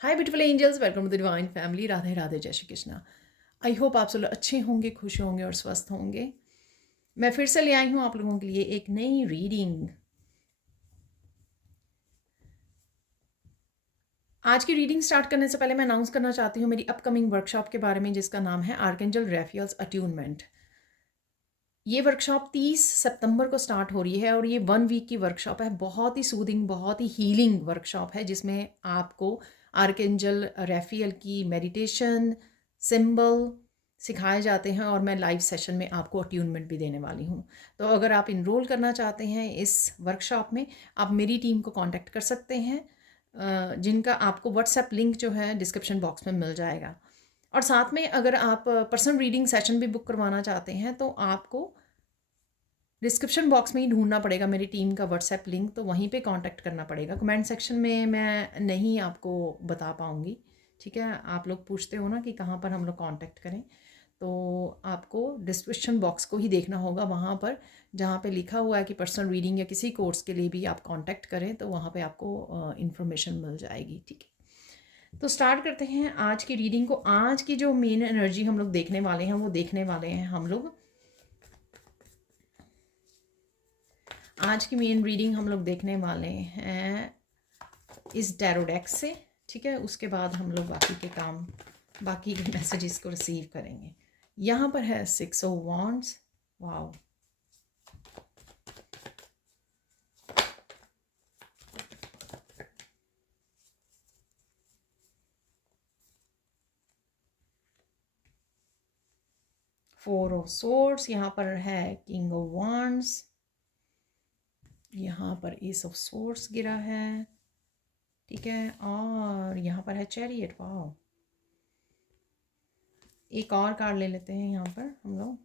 Hi beautiful angels, welcome to the divine family. Radhe Radhe, जय Shri Krishna. I hope आप सब लोग अच्छे होंगे, खुश होंगे और स्वस्थ होंगे। मैं फिर से ले आई हूँ आप लोगों के लिए एक नई रीडिंग। आज की रीडिंग स्टार्ट करने से पहले मैं अनाउंस करना चाहती हूँ मेरी अपकमिंग वर्कशॉप के बारे में, जिसका नाम है आर्कएंजल रैफियल्स अट्यूनमेंट। ये वर्कशॉप 30 सितंबर को स्टार्ट हो रही है और ये 1 वीक की वर्कशॉप है। बहुत ही सूदिंग, बहुत ही हीलिंग वर्कशॉप है, जिसमें आपको आर्कएंजल रैफियल की मेडिटेशन सिंबल सिखाए जाते हैं और मैं लाइव सेशन में आपको अट्यूनमेंट भी देने वाली हूँ। तो अगर आप इनरोल करना चाहते हैं इस वर्कशॉप में, आप मेरी टीम को कांटेक्ट कर सकते हैं, जिनका आपको व्हाट्सएप लिंक जो है डिस्क्रिप्शन बॉक्स में मिल जाएगा। और साथ में अगर आप पर्सनल रीडिंग सेशन भी बुक करवाना चाहते हैं तो आपको डिस्क्रिप्शन बॉक्स में ही ढूंढना पड़ेगा मेरी टीम का व्हाट्सएप लिंक, तो वहीं पे कांटेक्ट करना पड़ेगा। कमेंट सेक्शन में मैं नहीं आपको बता पाऊँगी, ठीक है। आप लोग पूछते हो ना कि कहाँ पर हम लोग कांटेक्ट करें, तो आपको डिस्क्रिप्शन बॉक्स को ही देखना होगा। वहाँ पर जहाँ पे लिखा हुआ है कि पर्सनल रीडिंग या किसी कोर्स के लिए भी आप कांटेक्ट करें, तो वहाँ पे आपको इन्फॉर्मेशन मिल जाएगी, ठीक है। तो स्टार्ट करते हैं आज की रीडिंग को। आज की जो मेन एनर्जी हम लोग देखने वाले हैं वो देखने वाले हैं हम लोग, आज की मेन रीडिंग हम लोग देखने वाले हैं इस टैरो डेक से, ठीक है। उसके बाद हम लोग बाकी के मैसेजेस को रिसीव करेंगे। यहाँ पर है 6 of wands, wow. Four of swords, यहाँ पर है किंग ऑफ वॉन्ड्स, यहाँ पर एस ऑफ सोर्ड्स गिरा है, ठीक है। और यहाँ पर है चैरियट, वाओ। एक और कार्ड ले लेते हैं यहाँ पर हम लोग।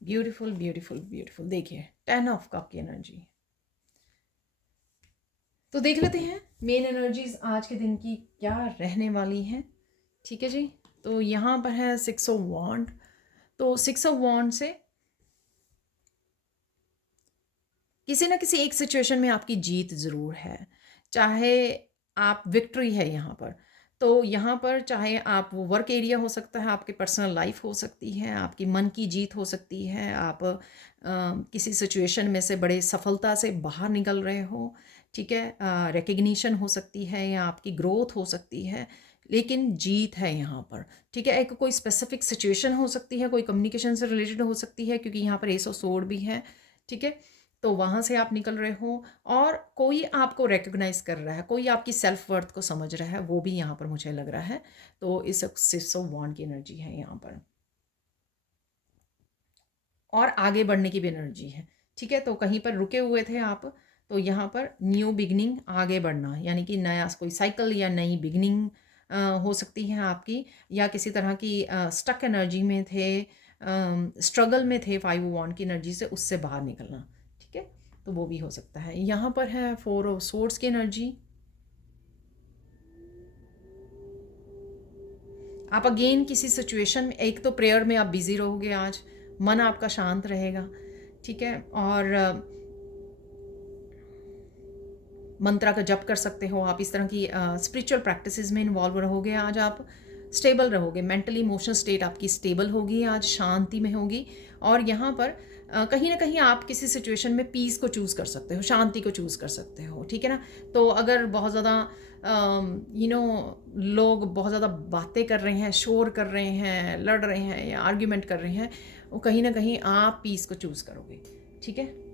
ब्यूटीफुल ब्यूटीफुल ब्यूटीफुल, देखिए 10 ऑफ कप की एनर्जी। तो देख लेते हैं मेन एनर्जीज आज के दिन की क्या रहने वाली हैं, ठीक है जी। तो यहाँ पर है 6 ऑफ वॉन्ड। तो 6 ऑफ वॉन्ड से किसी ना किसी एक सिचुएशन में आपकी जीत ज़रूर है, चाहे आप विक्ट्री है यहाँ पर। तो यहाँ पर चाहे आप वो वर्क एरिया हो सकता है, आपकी पर्सनल लाइफ हो सकती है, आपकी मन की जीत हो सकती है, आप किसी सिचुएशन में से बड़े सफलता से बाहर निकल रहे हो, ठीक है। रिकग्निशन हो सकती है या आपकी ग्रोथ हो सकती है, लेकिन जीत है यहाँ पर, ठीक है। एक कोई स्पेसिफिक सिचुएशन हो सकती है, कोई कम्युनिकेशन से रिलेटेड हो सकती है, क्योंकि यहाँ पर एस ऑफ सोर्ड भी है, ठीक है। तो वहाँ से आप निकल रहे हो और कोई आपको रिकग्नाइज कर रहा है, कोई आपकी सेल्फ वर्थ को समझ रहा है, वो भी यहाँ पर मुझे लग रहा है। तो इस 6 ऑफ वॉन्ड की एनर्जी है यहाँ पर, और आगे बढ़ने की भी एनर्जी है, ठीक है। तो कहीं पर रुके हुए थे आप, तो यहाँ पर न्यू बिगनिंग, आगे बढ़ना, यानी कि नया कोई साइकिल या नई बिगनिंग हो सकती है आपकी, या किसी तरह की स्टक एनर्जी में थे, स्ट्रगल में थे 5 वॉन्ड की एनर्जी से, उससे बाहर निकलना, ठीक है। तो वो भी हो सकता है। यहाँ पर है 4 ऑफ सोर्ड्स की एनर्जी। आप अगेन किसी सिचुएशन में, एक तो प्रेयर में आप बिजी रहोगे आज, मन आपका शांत रहेगा, ठीक है। और मंत्रा का जप कर सकते हो आप, इस तरह की स्पिरिचुअल प्रैक्टिसेस में इन्वॉल्व रहोगे आज। आप स्टेबल रहोगे, मेंटली इमोशनल स्टेट आपकी स्टेबल होगी आज, शांति में होगी। और यहाँ पर कहीं ना कहीं आप किसी सिचुएशन में पीस को चूज़ कर सकते हो, शांति को चूज़ कर सकते हो, ठीक है ना। तो अगर बहुत ज़्यादा लोग बहुत ज़्यादा बातें कर रहे हैं, शोर कर रहे हैं, लड़ रहे हैं या आर्ग्यूमेंट कर रहे हैं, वो कहीं ना कहीं आप पीस को चूज़ करोगे, ठीक है।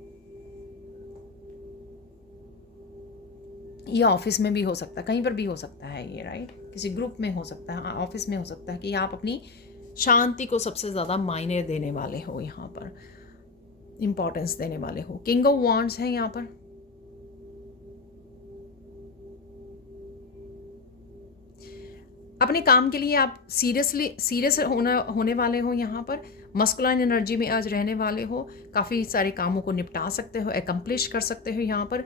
ये ऑफिस में भी हो सकता है, कहीं पर भी हो सकता है ये, राइट। किसी ग्रुप में हो सकता है, ऑफिस में हो सकता है कि आप अपनी शांति को सबसे ज़्यादा मायने देने वाले हो, यहाँ पर इम्पोर्टेंस देने वाले हो। किंग ऑफ वॉन्ड्स है यहाँ पर। अपने काम के लिए आप सीरियस होने वाले हो, यहाँ पर मस्कुलाइन एनर्जी में आज रहने वाले हो, काफ़ी सारे कामों को निपटा सकते हो, एकम्प्लिश कर सकते हो। यहाँ पर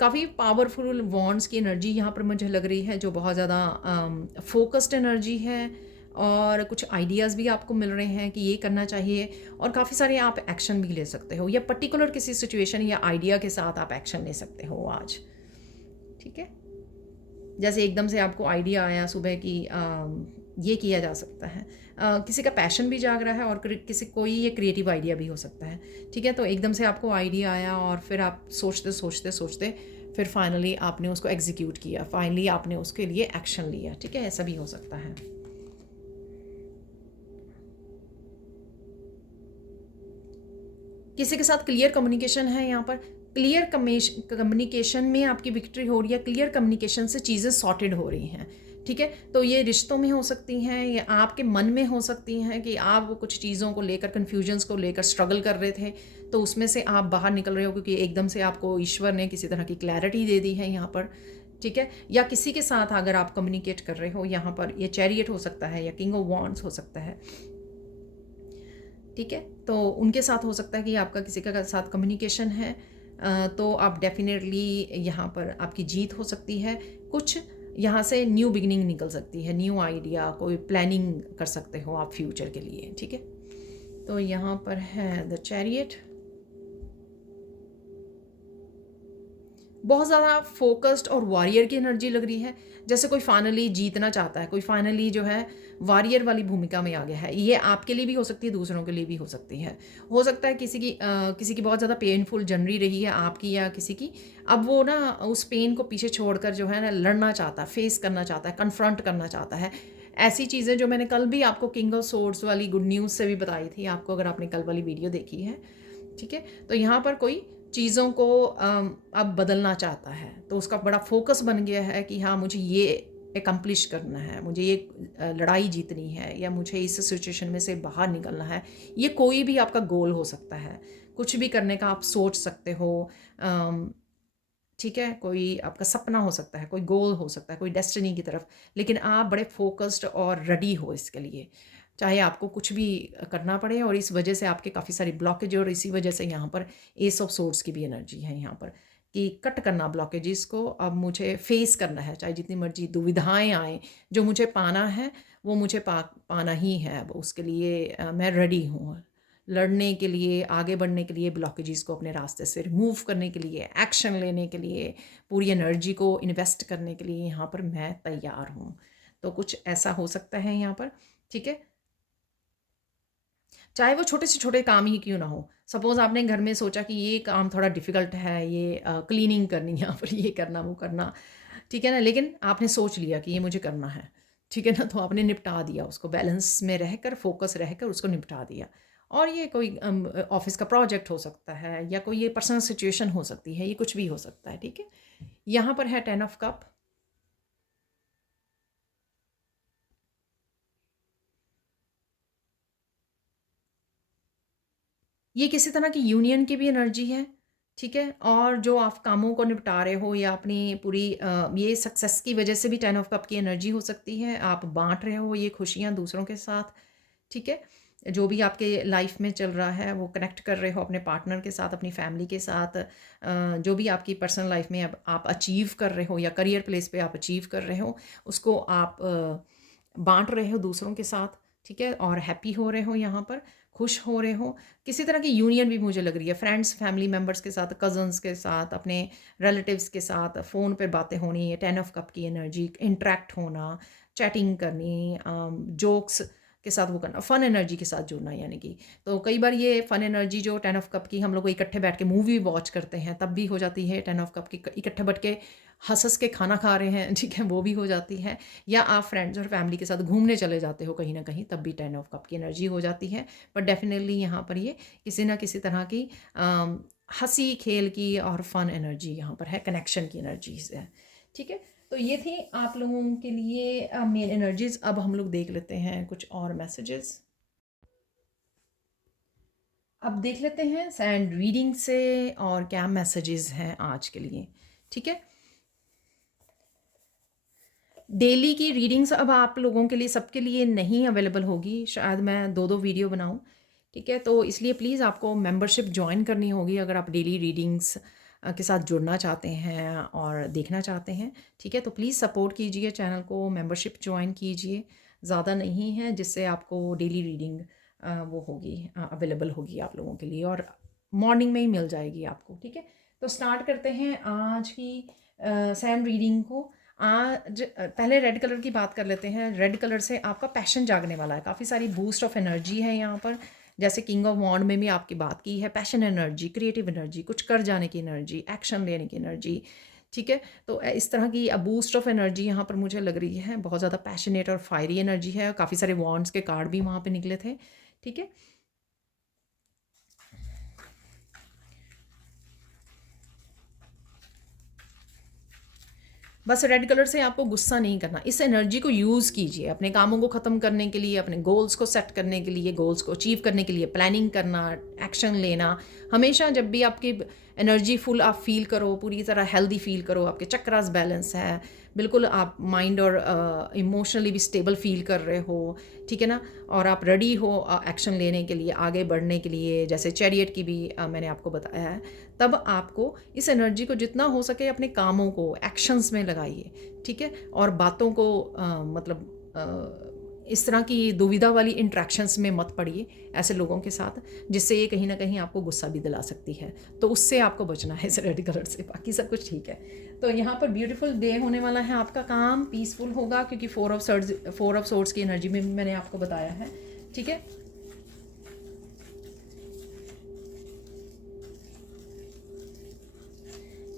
काफ़ी पावरफुल वॉन्ड्स की एनर्जी यहाँ पर मुझे लग रही है, जो बहुत ज़्यादा फोकस्ड एनर्जी है, और कुछ आइडियाज़ भी आपको मिल रहे हैं कि ये करना चाहिए, और काफ़ी सारे आप एक्शन भी ले सकते हो, या पर्टिकुलर किसी सिचुएशन या आइडिया के साथ आप एक्शन ले सकते हो आज। ठीक है, जैसे एकदम से आपको आइडिया आया सुबह कि ये किया जा सकता है। किसी का पैशन भी जाग रहा है, और किसी कोई ये क्रिएटिव आइडिया भी हो सकता है। ठीक है, तो एकदम से आपको आइडिया आया और फिर आप सोचते सोचते सोचते फिर फाइनली आपने उसको एग्जीक्यूट किया, फाइनली आपने उसके लिए एक्शन लिया। ठीक है, ऐसा भी हो सकता है। किसी के साथ क्लियर कम्युनिकेशन है यहाँ पर। क्लियर कम्युनिकेशन में आपकी विक्ट्री हो रही है, क्लियर कम्युनिकेशन से चीज़ें सॉर्टेड हो रही हैं। ठीक है, तो ये रिश्तों में हो सकती हैं, या आपके मन में हो सकती हैं कि आप कुछ चीज़ों को लेकर, कन्फ्यूजन्स को लेकर स्ट्रगल कर रहे थे, तो उसमें से आप बाहर निकल रहे हो क्योंकि एकदम से आपको ईश्वर ने किसी तरह की क्लैरिटी दे दी है यहाँ पर। ठीक है, या किसी के साथ अगर आप कम्युनिकेट कर रहे हो, यहाँ पर ये चैरियट हो सकता है या किंग ऑफ वॉन्ड्स हो सकता है। ठीक है, तो उनके साथ हो सकता है कि आपका किसी का साथ कम्युनिकेशन है, तो आप डेफिनेटली यहाँ पर आपकी जीत हो सकती है। कुछ यहाँ से न्यू बिगिनिंग निकल सकती है, न्यू आइडिया, कोई प्लानिंग कर सकते हो आप फ्यूचर के लिए। ठीक है, तो यहाँ पर है द चैरियट। बहुत ज़्यादा फोकस्ड और वॉरियर की एनर्जी लग रही है, जैसे कोई फाइनली जीतना चाहता है, कोई फाइनली जो है वॉरियर वाली भूमिका में आ गया है। ये आपके लिए भी हो सकती है, दूसरों के लिए भी हो सकती है। हो सकता है किसी की बहुत ज़्यादा पेनफुल जर्नी रही है, आपकी या किसी की। अब वो ना उस पेन को पीछे छोड़कर जो है ना लड़ना चाहता है, फेस करना चाहता है, कन्फ्रंट करना चाहता है। ऐसी चीज़ें जो मैंने कल भी आपको किंग ऑफ सोर्ड्स वाली गुड न्यूज़ से भी बताई थी आपको, अगर आपने कल वाली वीडियो देखी है। ठीक है, तो यहाँ पर कोई चीज़ों को अब बदलना चाहता है, तो उसका बड़ा फोकस बन गया है कि हाँ, मुझे ये एकम्प्लिश करना है, मुझे ये लड़ाई जीतनी है, या मुझे इस सिचुएशन में से बाहर निकलना है। ये कोई भी आपका गोल हो सकता है, कुछ भी करने का आप सोच सकते हो। ठीक है, कोई आपका सपना हो सकता है, कोई गोल हो सकता है, कोई डेस्टिनी की तरफ, लेकिन आप बड़े फोकस्ड और रेडी हो इसके लिए, चाहे आपको कुछ भी करना पड़े। और इस वजह से आपके काफ़ी सारी ब्लॉकेज, और इसी वजह से यहाँ पर एस ऑफ सोर्ड्स की भी एनर्जी है यहाँ पर, कि कट करना ब्लॉकेजेस को। अब मुझे फेस करना है, चाहे जितनी मर्जी दुविधाएं आएँ, जो मुझे पाना है वो मुझे पाना ही है। अब उसके लिए मैं रेडी हूँ, लड़ने के लिए, आगे बढ़ने के लिए, ब्लॉकेजेस को अपने रास्ते से रिमूव करने के लिए, एक्शन लेने के लिए, पूरी एनर्जी को इन्वेस्ट करने के लिए यहाँ पर मैं तैयार हूँ। तो कुछ ऐसा हो सकता है यहाँ पर। ठीक है, चाहे वो छोटे से छोटे काम ही क्यों ना हो। सपोज़ आपने घर में सोचा कि ये काम थोड़ा डिफ़िकल्ट है, ये क्लीनिंग करनी है यहाँ पर, ये करना, वो करना। ठीक है ना, लेकिन आपने सोच लिया कि ये मुझे करना है। ठीक है ना, तो आपने निपटा दिया उसको, बैलेंस में रहकर, फोकस रहकर उसको निपटा दिया। और ये कोई ऑफ़िस का प्रोजेक्ट हो सकता है, या कोई ये पर्सनल सिचुएशन हो सकती है, ये कुछ भी हो सकता है। ठीक है, यहाँ पर है 10 ऑफ कप। ये किसी तरह की यूनियन की भी एनर्जी है। ठीक है, और जो आप कामों को निपटा रहे हो, या अपनी पूरी ये सक्सेस की वजह से भी 10 ऑफ कप की एनर्जी हो सकती है। आप बांट रहे हो ये खुशियाँ दूसरों के साथ। ठीक है, जो भी आपके लाइफ में चल रहा है वो कनेक्ट कर रहे हो अपने पार्टनर के साथ, अपनी फैमिली के साथ। जो भी आपकी पर्सनल लाइफ में अब आप अचीव कर रहे हो, या करियर प्लेस पे आप अचीव कर रहे हो, उसको आप बांट रहे हो दूसरों के साथ। ठीक है, और हैप्पी हो रहे हो, यहाँ पर खुश हो रहे हो। किसी तरह की यूनियन भी मुझे लग रही है, फ्रेंड्स, फैमिली मेम्बर्स के साथ, कज़न्स के साथ, अपने रिलेटिव्स के साथ फ़ोन पे बातें होनी है। 10 ऑफ कप की एनर्जी, इंटरेक्ट होना, चैटिंग करनी, जोक्स के साथ वो करना, फ़न एनर्जी के साथ जुड़ना। यानी कि तो कई बार ये फ़न एनर्जी जो 10 ऑफ कप की, हम लोग इकट्ठे बैठ के मूवी वॉच करते हैं, तब भी हो जाती है 10 ऑफ कप की। इकट्ठे बैठ के हँस-हँस के खाना खा रहे हैं, ठीक है, वो भी हो जाती है। या आप फ्रेंड्स और फैमिली के साथ घूमने चले जाते हो कहीं न कहीं, तब भी 10 ऑफ कप की एनर्जी हो जाती है। बट डेफ़िनेटली यहाँ पर ये किसी न किसी तरह की हँसी खेल की और फ़न एनर्जी यहाँ पर है, कनेक्शन की एनर्जीज़ है। ठीक है, तो ये थी आप लोगों के लिए मेन एनर्जीज़। अब हम लोग देख लेते हैं कुछ और मैसेजेस। अब देख लेते हैं सैंड रीडिंग से और क्या मैसेजेस हैं आज के लिए। ठीक है, डेली की रीडिंग्स अब आप लोगों के लिए, सबके लिए नहीं अवेलेबल होगी, शायद मैं दो दो वीडियो बनाऊं। ठीक है, तो इसलिए प्लीज़ आपको मेंबरशिप ज्वाइन करनी होगी अगर आप डेली रीडिंग्स के साथ जुड़ना चाहते हैं और देखना चाहते हैं। ठीक है, तो प्लीज़ सपोर्ट कीजिए चैनल को, मेंबरशिप ज्वाइन कीजिए, ज़्यादा नहीं है, जिससे आपको डेली रीडिंग वो होगी, अवेलेबल होगी आप लोगों के लिए, और मॉर्निंग में ही मिल जाएगी आपको, ठीक है। तो स्टार्ट करते हैं आज की सैन रीडिंग को। आज पहले रेड कलर की बात कर लेते हैं। रेड कलर से आपका पैशन जागने वाला है, काफ़ी सारी बूस्ट ऑफ एनर्जी है यहाँ पर। जैसे किंग ऑफ वॉन्ड में भी आपकी बात की है, पैशन एनर्जी, क्रिएटिव एनर्जी, कुछ कर जाने की एनर्जी, एक्शन लेने की एनर्जी, ठीक है। तो इस तरह की बूस्ट ऑफ एनर्जी यहाँ पर मुझे लग रही है, बहुत ज़्यादा पैशनेट और फायरी एनर्जी है। काफ़ी सारे वॉन्ड्स के कार्ड भी वहाँ पे निकले थे, ठीक है। बस रेड कलर से आपको गुस्सा नहीं करना, इस एनर्जी को यूज़ कीजिए अपने कामों को ख़त्म करने के लिए, अपने गोल्स को सेट करने के लिए, गोल्स को अचीव करने के लिए, प्लानिंग करना, एक्शन लेना। हमेशा जब भी आपकी एनर्जी फुल आप फील करो, पूरी तरह हेल्दी फील करो, आपके चक्रास बैलेंस है, बिल्कुल आप माइंड और इमोशनली भी स्टेबल फील कर रहे हो, ठीक है ना, और आप रेडी हो एक्शन लेने के लिए, आगे बढ़ने के लिए, जैसे चैरियट की भी मैंने आपको बताया है, तब आपको इस एनर्जी को जितना हो सके अपने कामों को एक्शंस में लगाइए, ठीक है। और बातों को इस तरह की दुविधा वाली इंट्रैक्शंस में मत पड़िए ऐसे लोगों के साथ, जिससे ये कहीं ना कहीं आपको गुस्सा भी दिला सकती है। तो उससे आपको बचना है इस रेड कलर से, बाकी सब कुछ ठीक है। तो यहाँ पर ब्यूटीफुल डे होने वाला है, आपका काम पीसफुल होगा, क्योंकि 4 ऑफ सोर्ड्स की एनर्जी में भी मैंने आपको बताया है, ठीक है।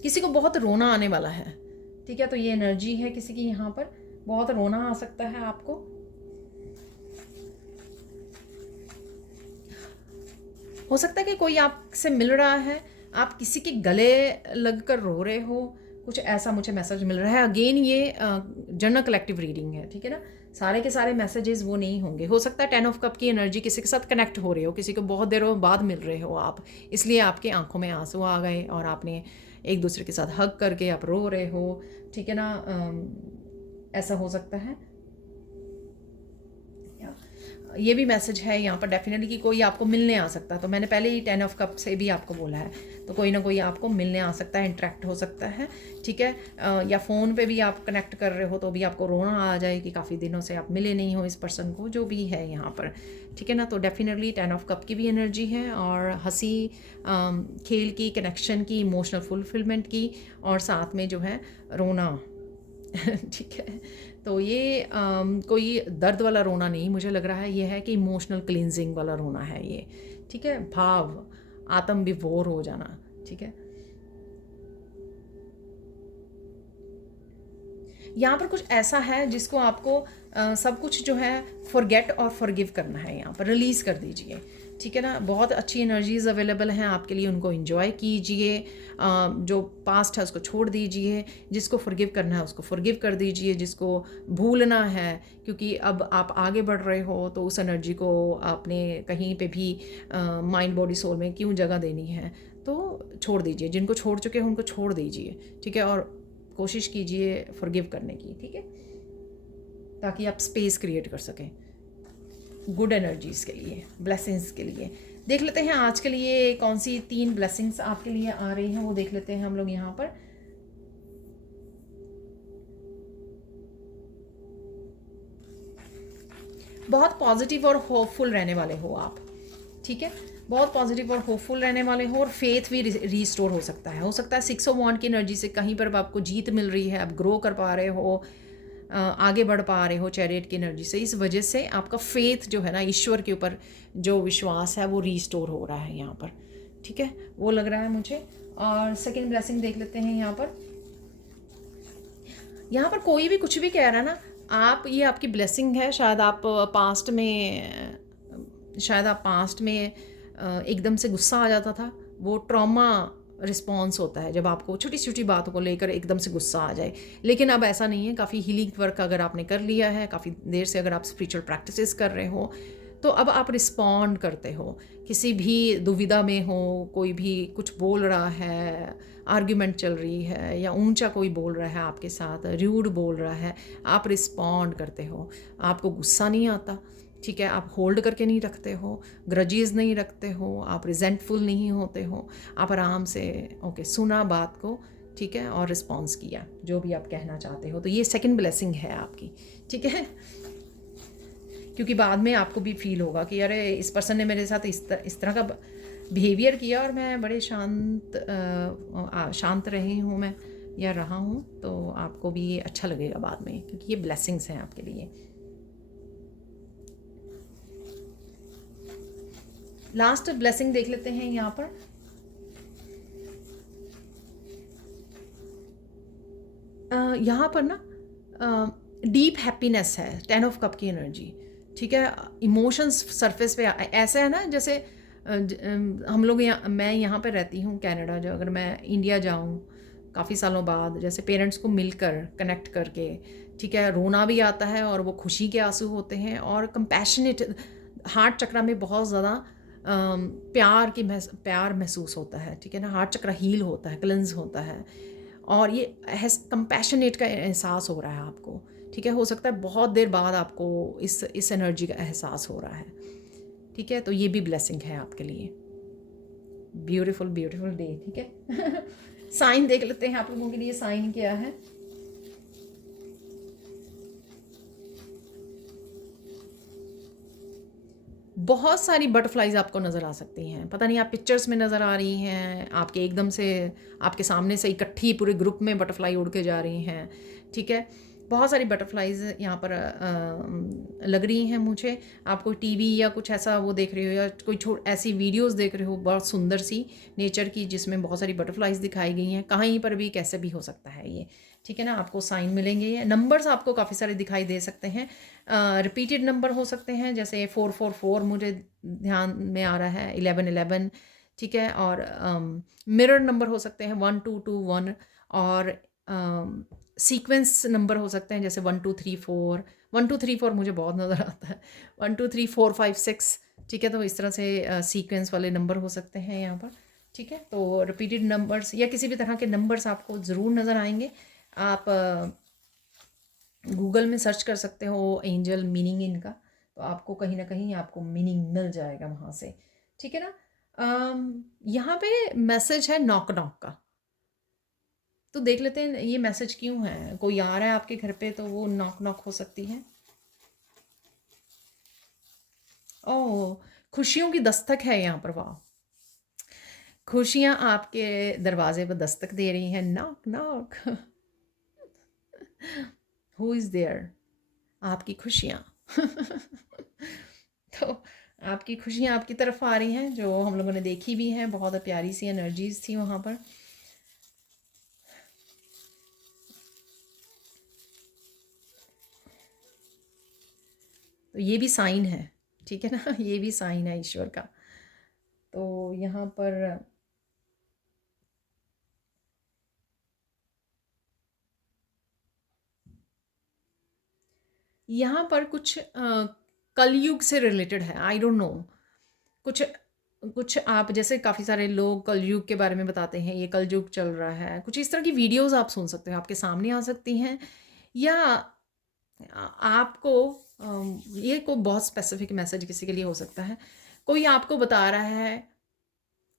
किसी को बहुत रोना आने वाला है, ठीक है। तो ये एनर्जी है किसी की, यहाँ पर बहुत रोना आ सकता है आपको। हो सकता है कि कोई आपसे मिल रहा है, आप किसी के गले लगकर रो रहे हो, कुछ ऐसा मुझे मैसेज मिल रहा है। अगेन ये जनरल कलेक्टिव रीडिंग है, ठीक है ना, सारे के सारे मैसेजेस वो नहीं होंगे। हो सकता है 10 ऑफ कप की एनर्जी किसी के साथ कनेक्ट हो रहे हो, किसी को बहुत देरों बाद मिल रहे हो आप, इसलिए आपके आंखों में आंसू आ गए और आपने एक दूसरे के साथ हग करके आप रो रहे हो, ठीक है ना। ऐसा हो सकता है। ये भी मैसेज है यहाँ पर डेफिनेटली कि कोई आपको मिलने आ सकता है। तो मैंने पहले ही 10 ऑफ कप से भी आपको बोला है, तो कोई ना कोई आपको मिलने आ सकता है, इंटरेक्ट हो सकता है, ठीक है। या फ़ोन पे भी आप कनेक्ट कर रहे हो तो भी आपको रोना आ जाए कि काफ़ी दिनों से आप मिले नहीं हो इस पर्सन को, जो भी है यहाँ पर, ठीक है ना। तो डेफिनेटली 10 ऑफ कप की भी एनर्जी है, और हंसी, खेल की, कनेक्शन की, इमोशनल फुलफिलमेंट की, और साथ में जो है रोना ठीक है। तो ये कोई दर्द वाला रोना नहीं मुझे लग रहा है, ये है कि इमोशनल क्लिनजिंग वाला रोना है ये, ठीक है। भाव, आत्म विभोर हो जाना, ठीक है। यहाँ पर कुछ ऐसा है जिसको आपको सब कुछ जो है फॉरगेट और फॉरगिव करना है, यहाँ पर रिलीज़ कर दीजिए, ठीक है ना। बहुत अच्छी एनर्जीज अवेलेबल हैं आपके लिए, उनको एंजॉय कीजिए। जो पास्ट है उसको छोड़ दीजिए, जिसको फॉरगिव करना है उसको फॉरगिव कर दीजिए, जिसको भूलना है, क्योंकि अब आप आगे बढ़ रहे हो तो उस एनर्जी को आपने कहीं पे भी माइंड बॉडी सोल में क्यों जगह देनी है, तो छोड़ दीजिए। जिनको छोड़ चुके हैं उनको छोड़ दीजिए, ठीक है, और कोशिश कीजिए फॉरगिव करने की, ठीक है, ताकि आप स्पेस क्रिएट कर सकें गुड एनर्जीज़ के लिए, ब्लेसिंग्स के लिए। देख लेते हैं आज के लिए कौन सी 3 ब्लेसिंग्स आपके लिए आ रही हैं, वो देख लेते हैं हम लोग यहाँ पर। बहुत पॉजिटिव और होपफुल रहने वाले हो आप, ठीक है, बहुत पॉजिटिव और होपफुल रहने वाले हो, और फेथ भी रीस्टोर हो सकता है। 6 ऑफ वॉन्ड की एनर्जी से कहीं पर आपको जीत मिल रही है, आप ग्रो कर पा रहे हो, आगे बढ़ पा रहे हो चैरियट की एनर्जी से। इस वजह से आपका फेथ जो है ना, ईश्वर के ऊपर जो विश्वास है वो रीस्टोर हो रहा है यहाँ पर, ठीक है, वो लग रहा है मुझे। और सेकंड ब्लेसिंग देख लेते हैं यहाँ पर। यहाँ पर कोई भी कुछ भी कह रहा है ना, आप, ये आपकी ब्लेसिंग है। शायद आप पास्ट में एकदम से गुस्सा आ जाता था, वो ट्रॉमा रिस्पॉन्स होता है जब आपको छोटी छोटी बातों को लेकर एकदम से गुस्सा आ जाए। लेकिन अब ऐसा नहीं है, काफ़ी हीलिंग वर्क अगर आपने कर लिया है, काफ़ी देर से अगर आप स्पिरिचुअल प्रैक्टिसेस कर रहे हो, तो अब आप रिस्पॉन्ड करते हो किसी भी दुविधा में हो, कोई भी कुछ बोल रहा है, आर्ग्यूमेंट चल रही है, या ऊंचा कोई बोल रहा है आपके साथ, र्यूड बोल रहा है, आप रिस्पॉन्ड करते हो, आपको गुस्सा नहीं आता, ठीक है, आप होल्ड करके नहीं रखते हो, ग्रजेस नहीं रखते हो, आप रिजेंटफुल नहीं होते हो, आप आराम से ओके सुना बात को, ठीक है, और रिस्पॉन्स किया जो भी आप कहना चाहते हो। तो ये सेकंड ब्लेसिंग है आपकी, ठीक है। क्योंकि बाद में आपको भी फील होगा कि अरे इस पर्सन ने मेरे साथ इस तरह का बिहेवियर किया और मैं बड़े शांत रही हूँ मैं या रहा हूँ, तो आपको भी ये अच्छा लगेगा बाद में, क्योंकि ये ब्लेसिंग्स हैं आपके लिए। लास्ट ब्लेसिंग देख लेते हैं यहाँ पर। यहाँ पर ना डीप हैप्पीनेस है, 10 ऑफ कप की एनर्जी, ठीक है। इमोशंस सरफेस पे ऐसा है ना, जैसे हम लोग मैं यहाँ पे रहती हूँ कनाडा, जो अगर मैं इंडिया जाऊँ काफ़ी सालों बाद, जैसे पेरेंट्स को मिलकर कनेक्ट करके, ठीक है, रोना भी आता है और वो खुशी के आंसू होते हैं, और कंपैशनेट हार्ट चक्रा में बहुत ज़्यादा प्यार महसूस होता है, ठीक है ना। हार्ट चक्रा हील होता है, क्लेंस होता है, और ये कंपैशनेट का एहसास हो रहा है आपको, ठीक है। हो सकता है बहुत देर बाद आपको इस एनर्जी का एहसास हो रहा है, ठीक है। तो ये भी ब्लेसिंग है आपके लिए। ब्यूटीफुल ब्यूटीफुल डे, ठीक है। साइन देख लेते हैं आप लोगों के लिए, साइन क्या है। बहुत सारी बटरफ्लाइज आपको नज़र आ सकती हैं, पता नहीं आप पिक्चर्स में नज़र आ रही हैं, आपके एकदम से आपके सामने से इकट्ठी पूरे ग्रुप में बटरफ्लाई उड़ के जा रही हैं, ठीक है। बहुत सारी बटरफ्लाइज यहाँ पर लग रही हैं मुझे। आप कोई टीवी या कुछ ऐसा वो देख रहे हो, या कोई ऐसी वीडियोस देख रहे हो बहुत सुंदर सी नेचर की, जिसमें बहुत सारी बटरफ्लाइज दिखाई गई हैं, कहीं पर भी कैसे भी हो सकता है ये, ठीक है ना। आपको साइन मिलेंगे, ये नंबर्स आपको काफ़ी सारे दिखाई दे सकते हैं, रिपीटेड नंबर हो सकते हैं, जैसे 444 मुझे ध्यान में आ रहा है, 1111, ठीक है। और मिरर नंबर हो सकते हैं 1221, और सीक्वेंस नंबर हो सकते हैं जैसे 1234। 1234 मुझे बहुत नज़र आता है, 123456, ठीक है। तो इस तरह से सीक्वेंस वाले नंबर हो सकते हैं यहाँ पर, ठीक है। तो रिपीटेड नंबर्स या किसी भी तरह के नंबर्स आपको ज़रूर नज़र आएंगे। आप गूगल में सर्च कर सकते हो एंजल मीनिंग इनका, तो आपको कहीं ना कहीं आपको मीनिंग मिल जाएगा वहाँ से, ठीक है ना। यहाँ पे मैसेज है नॉक नॉक का, तो देख लेते हैं ये मैसेज क्यों है। कोई आ रहा है आपके घर पे तो वो नॉक नॉक हो सकती है। ओह, खुशियों की दस्तक है यहाँ पर, वाह। खुशियाँ आपके दरवाजे पर दस्तक दे रही हैं, knock knock. Who is there, आपकी खुशियाँ। तो आपकी खुशियाँ आपकी तरफ आ रही हैं, जो हम लोगों ने देखी भी हैं, बहुत प्यारी सी एनर्जीज थी वहाँ पर। तो ये भी साइन है, ठीक है ना, ये भी साइन है ईश्वर का। तो यहाँ पर कुछ कलयुग से रिलेटेड है, आई डोंट नो। कुछ कुछ आप जैसे काफ़ी सारे लोग कलयुग के बारे में बताते हैं, ये कलयुग चल रहा है, कुछ इस तरह की वीडियोस आप सुन सकते हो, आपके सामने आ सकती हैं। या आपको ये कोई बहुत स्पेसिफिक मैसेज किसी के लिए हो सकता है। कोई आपको बता रहा है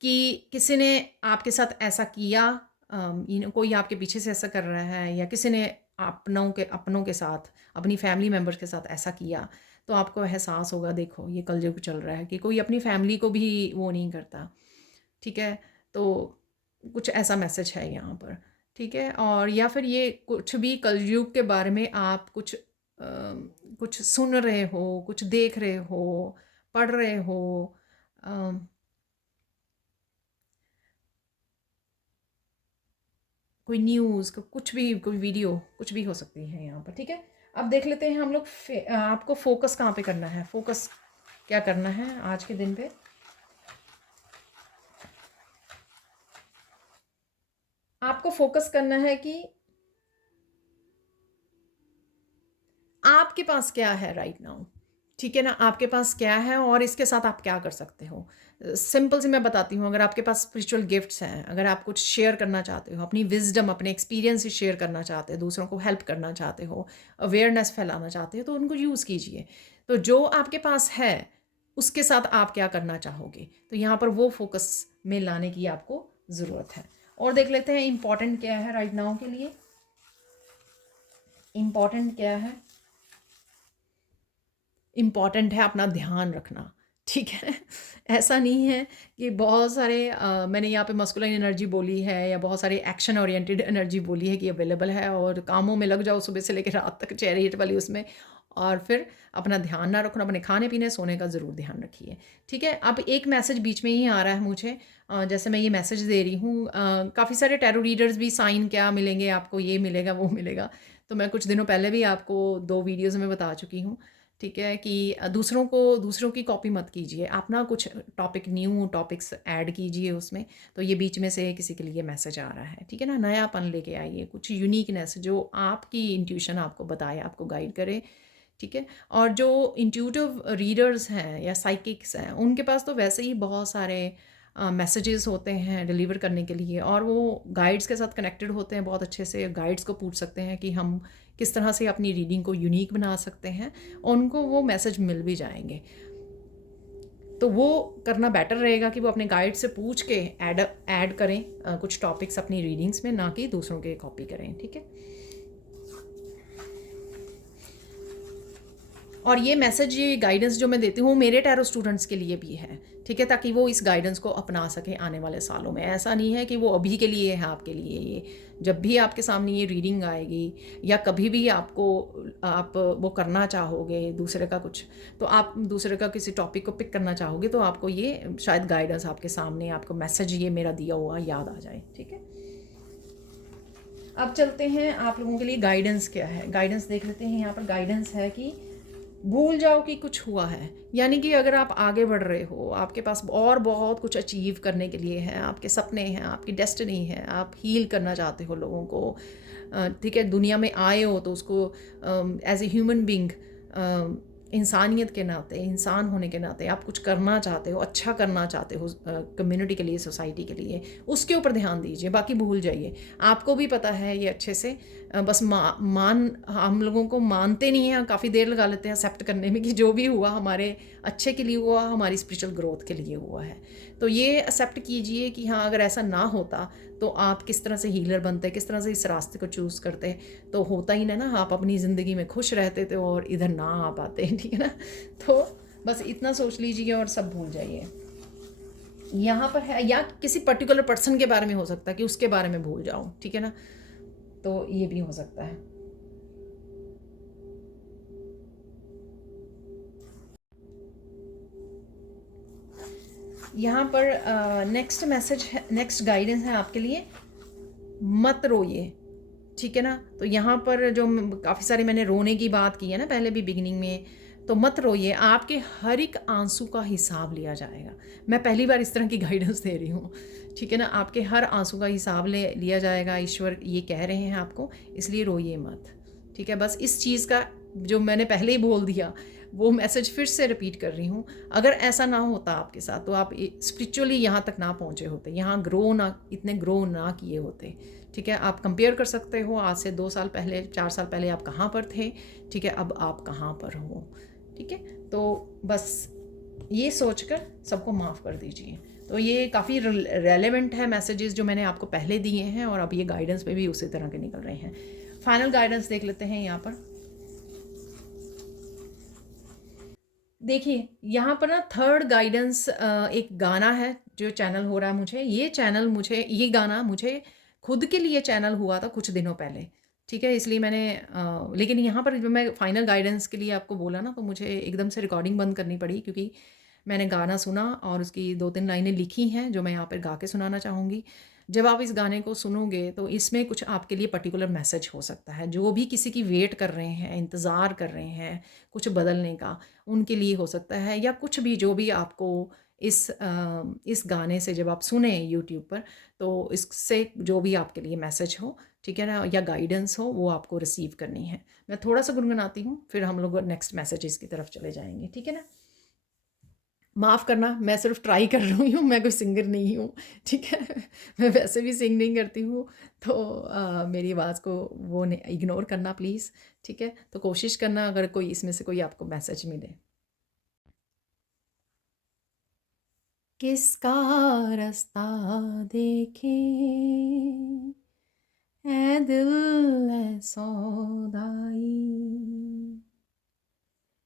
कि किसी ने आपके साथ ऐसा किया, कोई आपके पीछे से ऐसा कर रहा है, या किसी ने अपनों के साथ, अपनी फैमिली मेम्बर्स के साथ ऐसा किया, तो आपको एहसास होगा, देखो ये कलयुग चल रहा है, कि कोई अपनी फैमिली को भी वो नहीं करता, ठीक है। तो कुछ ऐसा मैसेज है यहाँ पर, ठीक है। और या फिर ये कुछ भी कलयुग के बारे में आप कुछ सुन रहे हो, कुछ देख रहे हो, पढ़ रहे हो, कोई न्यूज़, कुछ भी, कोई वीडियो, कुछ भी हो सकती है यहाँ पर, ठीक है। अब देख लेते हैं हम लोग आपको फोकस कहाँ पे करना है, फोकस क्या करना है आज के दिन पे। आपको फोकस करना है कि आपके पास क्या है राइट नाउ, ठीक है ना। आपके पास क्या है और इसके साथ आप क्या कर सकते हो। सिंपल से मैं बताती हूँ, अगर आपके पास स्पिरिचुअल गिफ्ट्स हैं, अगर आप कुछ शेयर करना चाहते हो, अपनी विजडम, अपने एक्सपीरियंस शेयर करना चाहते हो, दूसरों को हेल्प करना चाहते हो, अवेयरनेस फैलाना चाहते हो, तो उनको यूज़ कीजिए। तो जो आपके पास है उसके साथ आप क्या करना चाहोगे, तो यहाँ पर वो फोकस में लाने की आपको ज़रूरत है। और देख लेते हैं इम्पॉर्टेंट क्या है राइट नाउ के लिए। इम्पॉर्टेंट क्या है, इम्पॉर्टेंट है अपना ध्यान रखना, ठीक है। ऐसा नहीं है कि बहुत सारे मैंने यहाँ पे मस्कुलाइन एनर्जी बोली है या बहुत सारी एक्शन ओरिएंटेड एनर्जी बोली है कि अवेलेबल है और कामों में लग जाओ सुबह से लेकर रात तक चैरियट वाली उसमें, और फिर अपना ध्यान ना रखना, अपने खाने पीने सोने का ज़रूर ध्यान रखिए, ठीक है। अब एक मैसेज बीच में ही आ रहा है मुझे, जैसे मैं ये मैसेज दे रही हूँ, काफ़ी सारे टैरो रीडर्स भी साइन क्या मिलेंगे आपको, ये मिलेगा वो मिलेगा, तो मैं कुछ दिनों पहले भी आपको 2 वीडियोज़ में बता चुकी हूँ, ठीक है, कि दूसरों की कॉपी मत कीजिए, आप ना कुछ टॉपिक न्यू टॉपिक्स ऐड कीजिए उसमें। तो ये बीच में से किसी के लिए मैसेज आ रहा है, ठीक है ना, नयापन लेके आइए, कुछ यूनिकनेस जो आपकी इंट्यूशन आपको बताए, आपको गाइड करे, ठीक है। और जो इंट्यूटिव रीडर्स हैं या साइकिक्स हैं, उनके पास तो वैसे ही बहुत सारे मैसेजेस होते हैं डिलीवर करने के लिए, और वो गाइड्स के साथ कनेक्टेड होते हैं बहुत अच्छे से, गाइड्स को पूछ सकते हैं कि हम किस तरह से अपनी रीडिंग को यूनिक बना सकते हैं, उनको वो मैसेज मिल भी जाएंगे। तो वो करना बेटर रहेगा कि वो अपने गाइड से पूछ के ऐड करें कुछ टॉपिक्स अपनी रीडिंग्स में, ना कि दूसरों के कॉपी करें, ठीक है। और ये मैसेज, ये गाइडेंस जो मैं देती हूँ मेरे टैरो स्टूडेंट्स के लिए भी है, ठीक है, ताकि वो इस गाइडेंस को अपना सकें आने वाले सालों में। ऐसा नहीं है कि वो अभी के लिए है आपके लिए, ये जब भी आपके सामने ये रीडिंग आएगी या कभी भी आप वो करना चाहोगे दूसरे का कुछ, तो आप दूसरे का किसी टॉपिक को पिक करना चाहोगे, तो आपको ये शायद गाइडेंस आपके सामने, आपको मैसेज ये मेरा दिया हुआ याद आ जाए, ठीक है। अब चलते हैं आप लोगों के लिए गाइडेंस क्या है, गाइडेंस देख लेते हैं। यहाँ पर गाइडेंस है कि भूल जाओ कि कुछ हुआ है, यानी कि अगर आप आगे बढ़ रहे हो, आपके पास और बहुत कुछ अचीव करने के लिए है, आपके सपने हैं, आपकी डेस्टिनी है, आप हील करना चाहते हो लोगों को, ठीक है, दुनिया में आए हो तो उसको एज ए ह्यूमन बींग, इंसानियत के नाते, इंसान होने के नाते आप कुछ करना चाहते हो, अच्छा करना चाहते हो कम्युनिटी के लिए, सोसाइटी के लिए, उसके ऊपर ध्यान दीजिए, बाकी भूल जाइए। आपको भी पता है ये अच्छे से, बस हम लोगों को मानते नहीं हैं, काफ़ी देर लगा लेते हैं एक्सेप्ट करने में कि जो भी हुआ हमारे अच्छे के लिए हुआ, हमारी स्पिरिचुअल ग्रोथ के लिए हुआ है। तो ये एक्सेप्ट कीजिए कि हाँ, अगर ऐसा ना होता तो आप किस तरह से हीलर बनते, किस तरह से इस रास्ते को चूज़ करते, तो होता ही ना, आप अपनी ज़िंदगी में खुश रहते थे और इधर ना आ पाते, ठीक है ना। तो बस इतना सोच लीजिए और सब भूल जाइए। यहाँ पर है, या किसी पर्टिकुलर पर्सन के बारे में हो सकता है कि उसके बारे में भूल जाओ, ठीक है ना, तो ये भी हो सकता है। यहाँ पर नेक्स्ट मैसेज है, नेक्स्ट गाइडेंस है आपके लिए, मत रोइए, ठीक है ना। तो यहाँ पर जो काफ़ी सारी मैंने रोने की बात की है ना पहले भी बिगिनिंग में, तो मत रोइए, आपके हर एक आंसू का हिसाब लिया जाएगा। मैं पहली बार इस तरह की गाइडेंस दे रही हूँ, ठीक है ना, आपके हर आंसू का हिसाब लिया जाएगा, ईश्वर ये कह रहे हैं आपको, इसलिए रोइए मत, ठीक है। बस इस चीज़ का जो मैंने पहले ही बोल दिया, वो मैसेज फिर से रिपीट कर रही हूँ। अगर ऐसा ना होता आपके साथ तो आप स्पिरिचुअली यहाँ तक ना पहुँचे होते, यहाँ इतने ग्रो ना किए होते, ठीक है। आप कंपेयर कर सकते हो आज से 2 साल पहले, 4 साल पहले आप कहाँ पर थे, ठीक है, अब आप कहाँ पर हो, ठीक है। तो बस ये सोचकर सबको माफ़ कर दीजिए। तो ये काफ़ी रेलेवेंट है मैसेजेस जो मैंने आपको पहले दिए हैं, और अब ये गाइडेंस में भी उसी तरह के निकल रहे हैं। फाइनल गाइडेंस देख लेते हैं यहाँ पर। देखिए यहाँ पर ना थर्ड गाइडेंस, एक गाना है जो चैनल हो रहा है मुझे, ये गाना मुझे खुद के लिए चैनल हुआ था कुछ दिनों पहले, ठीक है, इसलिए मैंने लेकिन यहाँ पर जब मैं फाइनल गाइडेंस के लिए आपको बोला ना, तो मुझे एकदम से रिकॉर्डिंग बंद करनी पड़ी, क्योंकि मैंने गाना सुना और उसकी 2-3 लाइनें लिखी हैं जो मैं यहाँ पर गा के सुनाना चाहूँगी। जब आप इस गाने को सुनोगे तो इसमें कुछ आपके लिए पर्टिकुलर मैसेज हो सकता है, जो भी किसी की वेट कर रहे हैं, इंतज़ार कर रहे हैं कुछ बदलने का, उनके लिए हो सकता है, या कुछ भी जो भी आपको इस गाने से जब आप सुने यूट्यूब पर, तो इससे जो भी आपके लिए मैसेज हो, ठीक है ना, या गाइडेंस हो, वो आपको रिसीव करनी है। मैं थोड़ा सा गुनगुनाती हूँ, फिर हम लोग नेक्स्ट मैसेजेस की तरफ चले जाएंगे, ठीक है ना। माफ़ करना, मैं सिर्फ ट्राई कर रही हूँ, मैं कोई सिंगर नहीं हूँ, ठीक है। मैं वैसे भी सिंग नहीं करती हूँ, तो मेरी आवाज़ को वो इग्नोर करना प्लीज़, ठीक है। तो कोशिश करना अगर कोई इसमें से कोई आपको मैसेज मिले। किसका रास्ता देखे ऐ दिल ऐ सौदाई,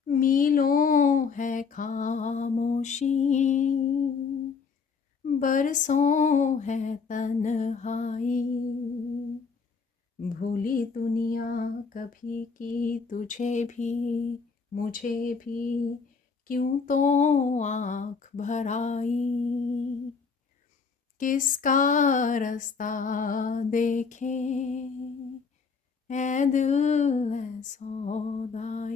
मीलों है खामोशी, बरसों है तन्हाई, भूली दुनिया कभी की तुझे भी मुझे भी, क्यों तो आँख भर आई, किसका रास्ता देखे ऐ दिल ऐ सौदाई।